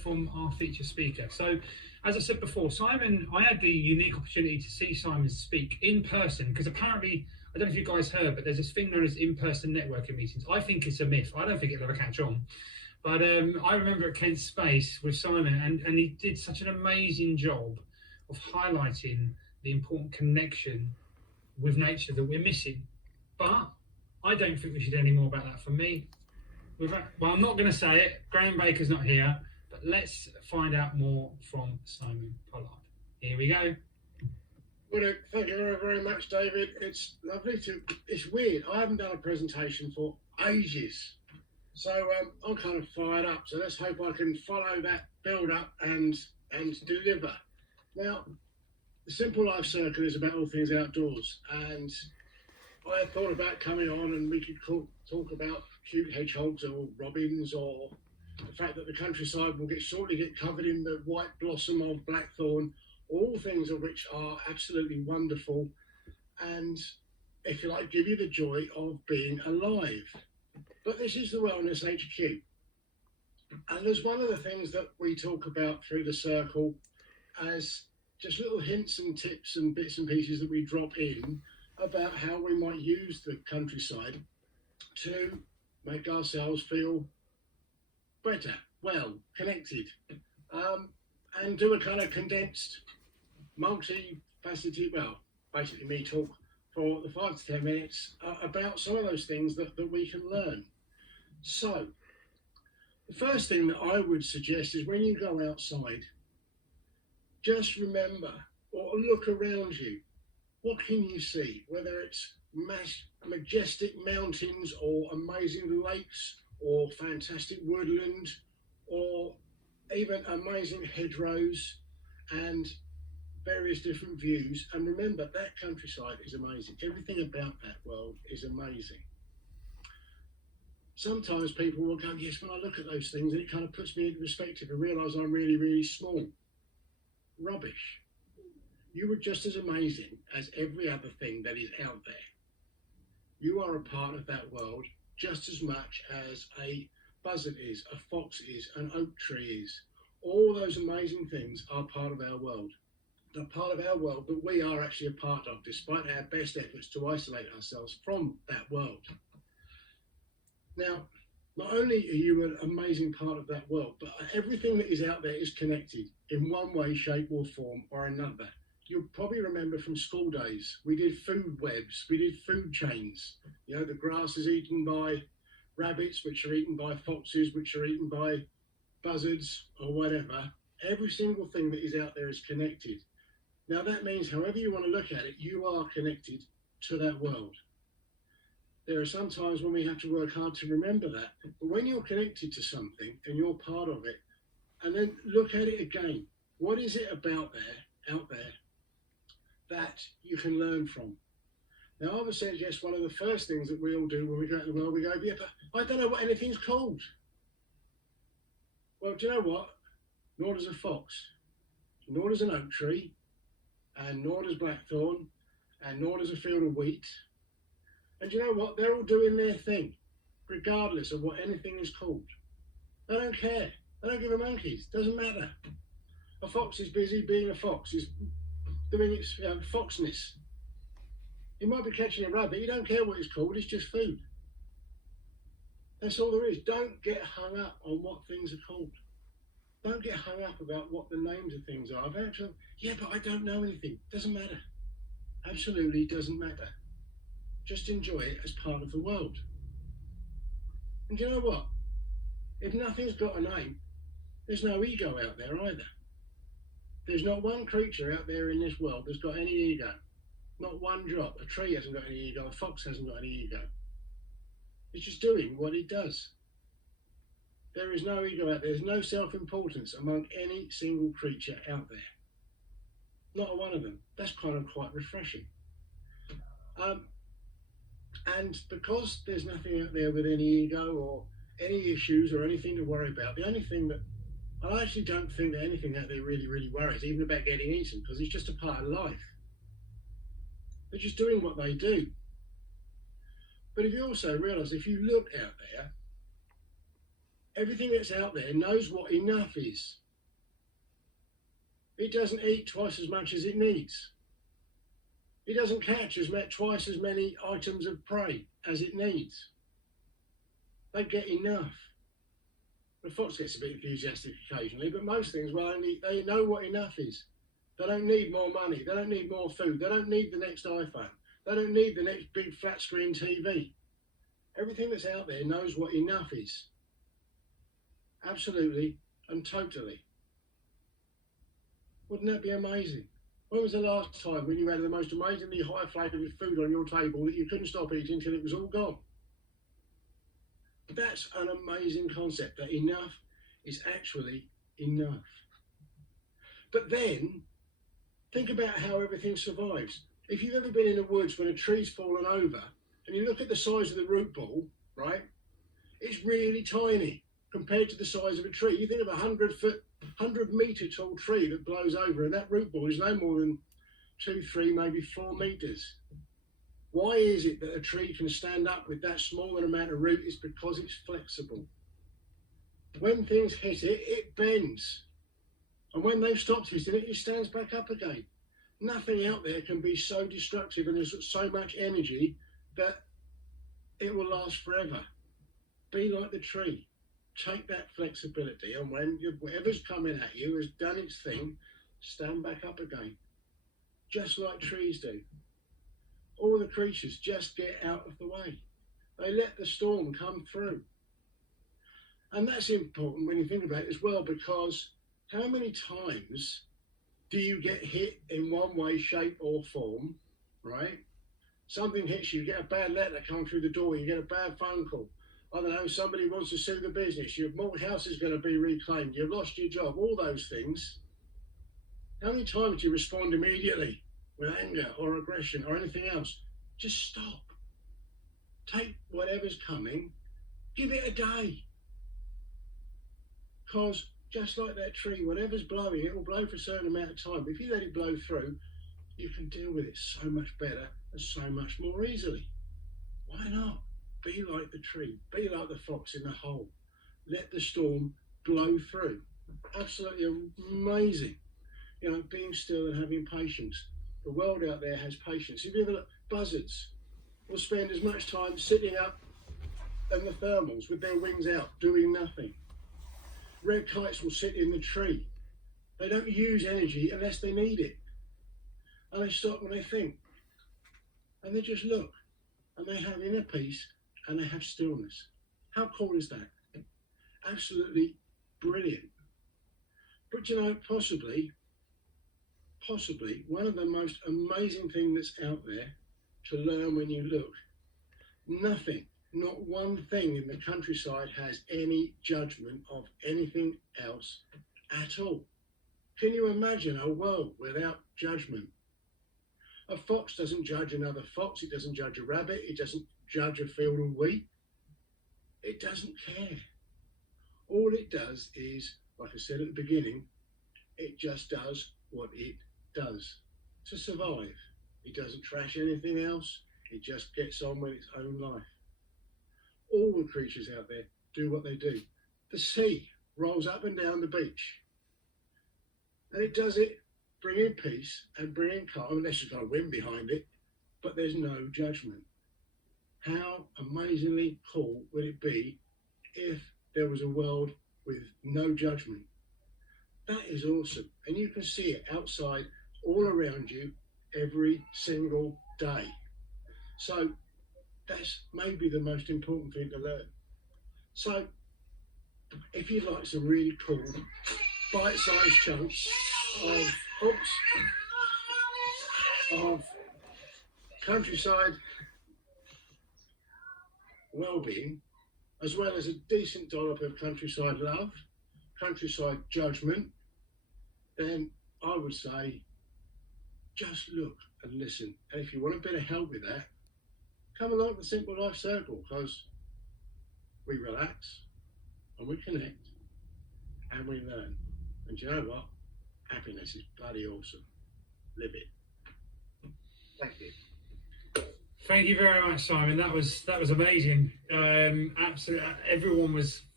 from our feature speaker. So, as I said before, Simon, I had the unique opportunity to see Simon speak in person because apparently, I don't know if you guys heard, but there's this thing known as in-person networking meetings. I think it's a myth. I don't think it'll ever catch on. But I remember at Kent Space with Simon, and he did such an amazing job of highlighting the important connection with nature that we're missing. But I don't think we should do any more about that. For me, well, I'm not going to say it. Graham Baker's not here, but let's find out more from Simon Pollard. Here we go. Well, thank you very, very much, David. It's lovely to. It's weird. I haven't done a presentation for ages, so I'm kind of fired up. So let's hope I can follow that build up and deliver. Now, the Simple Life Circle is about all things outdoors, and I thought about coming on and we could talk about cute hedgehogs or robins, or the fact that the countryside will shortly get covered in the white blossom of blackthorn, all things of which are absolutely wonderful and, if you like, give you the joy of being alive. But this is the Wellness HQ. And there's one of the things that we talk about through the circle as just little hints and tips and bits and pieces that we drop in about how we might use the countryside to make ourselves feel better, well, connected, and do a kind of condensed, multi-faceted, well, basically me talk for the 5 to 10 minutes about some of those things that we can learn. So, the first thing that I would suggest is when you go outside, just remember or look around you. What can you see? Whether it's majestic mountains or amazing lakes or fantastic woodland or even amazing hedgerows and various different views. And remember, that countryside is amazing. Everything about that world is amazing. Sometimes people will go, yes, when I look at those things, it kind of puts me into perspective and realise I'm really, really small. Rubbish. You are just as amazing as every other thing that is out there. You are a part of that world just as much as a buzzard is, a fox is, an oak tree is. All those amazing things are part of our world. They're part of our world that we are actually a part of, despite our best efforts to isolate ourselves from that world. Now, not only are you an amazing part of that world, but everything that is out there is connected in one way, shape or form or another. You'll probably remember from school days, we did food webs, we did food chains. You know, the grass is eaten by rabbits, which are eaten by foxes, which are eaten by buzzards or whatever. Every single thing that is out there is connected. Now that means however you want to look at it, you are connected to that world. There are some times when we have to work hard to remember that. But when you're connected to something and you're part of it, and then look at it again, what is it about there, out there, that you can learn from? Now, I would suggest one of the first things that we all do when we go out in the world, we go, yeah, but I don't know what anything's called. Well, do you know what? Nor does a fox, nor does an oak tree, and nor does blackthorn, and nor does a field of wheat. And you know what? They're all doing their thing, regardless of what anything is called. They don't care. They don't give a monkeys. Doesn't matter. A fox is busy being a fox. Is doing its foxness. He might be catching a rabbit. You don't care what it's called. It's just food. That's all there is. Don't get hung up on what things are called. Don't get hung up about what the names of things are. Yeah, but I don't know anything. Doesn't matter. Absolutely doesn't matter. Just enjoy it as part of the world. And you know what? If nothing's got a name, there's no ego out there either. There's not one creature out there in this world that's got any ego. Not one drop. A tree hasn't got any ego. A fox hasn't got any ego. It's just doing what it does. There is no ego out there. There's no self-importance among any single creature out there. Not one of them. That's kind of quite refreshing. And because there's nothing out there with any ego or any issues or anything to worry about, the only thing that I actually don't think that anything out there really, really worries, even about getting eaten, because it's just a part of life. They're just doing what they do. But if you also realise, if you look out there, Everything that's out there knows what enough is. It doesn't eat twice as much as it needs. It doesn't catch twice as many items of prey as it needs. They get enough. The fox gets a bit enthusiastic occasionally, but most things, well, they know what enough is. They don't need more money. They don't need more food. They don't need the next iPhone. They don't need the next big flat screen TV. Everything that's out there knows what enough is. Absolutely and totally. Wouldn't that be amazing? When was the last time when you had the most amazingly high flavoured food on your table that you couldn't stop eating until it was all gone? That's an amazing concept, that enough is actually enough. But then, think about how everything survives. If you've ever been in the woods when a tree's fallen over and you look at the size of the root ball, right, it's really tiny compared to the size of a tree. You think of a 100-metre tall tree that blows over, and that root ball is no more than 2, 3, maybe 4 metres. Why is it that a tree can stand up with that small an amount of root? It's because it's flexible. When things hit it, it bends. And when they've stopped hitting it, it stands back up again. Nothing out there can be so destructive and there's so much energy that it will last forever. Be like the tree. Take that flexibility, and when whatever's coming at you has done its thing, stand back up again. Just like trees do. All the creatures just get out of the way. They let the storm come through. And that's important when you think about it as well, because how many times do you get hit in one way, shape or form, right? Something hits you, you get a bad letter come through the door, you get a bad phone call. I don't know, somebody wants to sue the business, your house is going to be reclaimed, you've lost your job, all those things. How many times do you respond immediately with anger or aggression or anything else? Just stop. Take whatever's coming, give it a day. Because just like that tree, whatever's blowing, it will blow for a certain amount of time. But if you let it blow through, you can deal with it so much better and so much more easily. Why not? Be like the tree. Be like the fox in the hole. Let the storm blow through. Absolutely amazing. You know, being still and having patience. The world out there has patience. If you ever look, buzzards will spend as much time sitting up in the thermals with their wings out, doing nothing. Red kites will sit in the tree. They don't use energy unless they need it. And they stop when they think. And they just look. And they have inner peace and they have stillness. How cool is that? Absolutely brilliant. But you know, possibly one of the most amazing things that's out there to learn when you look. Nothing, not one thing in the countryside has any judgment of anything else at all. Can you imagine a world without judgment? A fox doesn't judge another fox, it doesn't judge a rabbit, it doesn't judge a field of wheat. It doesn't care. All it does is, like I said at the beginning, it just does what it does to survive. It doesn't trash anything else, it just gets on with its own life. All the creatures out there do what they do. The sea rolls up and down the beach. And it does it bringing peace and bringing calm, unless you've got a wind behind it, but there's no judgment. How amazingly cool would it be if there was a world with no judgment? That is awesome. And you can see it outside all around you every single day. So that's maybe the most important thing to learn. So if you'd like some really cool bite-sized chunks of countryside well-being, as well as a decent dollop of countryside love, countryside judgment, then I would say just look and listen. And if you want a bit of help with that, come along to the Simple Life Circle, because we relax and we connect and we learn. And you know what? Happiness is bloody awesome. Live it. Thank you. Thank you very much, Simon. That was amazing. Absolutely, everyone was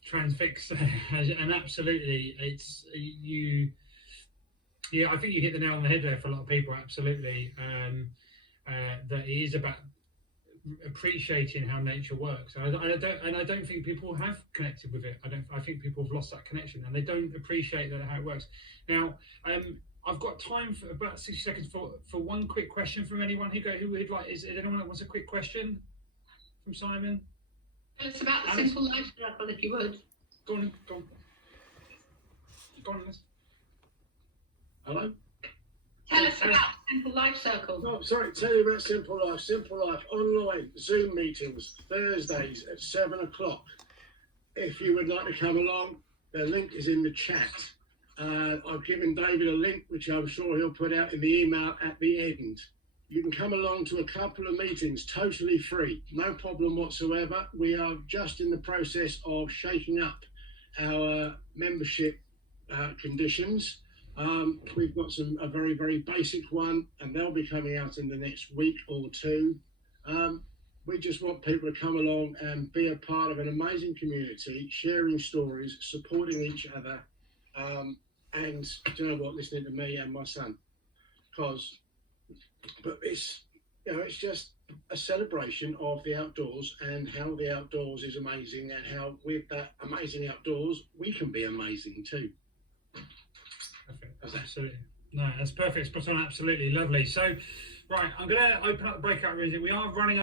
transfix, and absolutely, it's you. Yeah, I think you hit the nail on the head there for a lot of people. Absolutely, that it is about appreciating how nature works. And I don't think people have connected with it. I think people have lost that connection, and they don't appreciate that how it works. Now, I've got time for about 60 seconds for one quick question from anyone who would like. Is there anyone that wants a quick question from Simon? Tell us about the simple life circle, if you would. Go on. Liz. Hello? Tell us about Simple Life Circle. Oh, sorry, tell you about Simple Life. Simple Life online Zoom meetings Thursdays at 7 o'clock. If you would like to come along, the link is in the chat. I've given David a link, which I'm sure he'll put out in the email at the end. You can come along to a couple of meetings totally free, no problem whatsoever. We are just in the process of shaking up our membership conditions. We've got a very, very basic one, and they'll be coming out in the next week or two. We just want people to come along and be a part of an amazing community, sharing stories, supporting each other, and do you know what, listening to me and my son. But it's just a celebration of the outdoors and how the outdoors is amazing, and how with that amazing outdoors we can be amazing too. Perfect. Absolutely. No, that's perfect. Spot on. Absolutely lovely. So, right, I'm going to open up the breakout rooms. We are running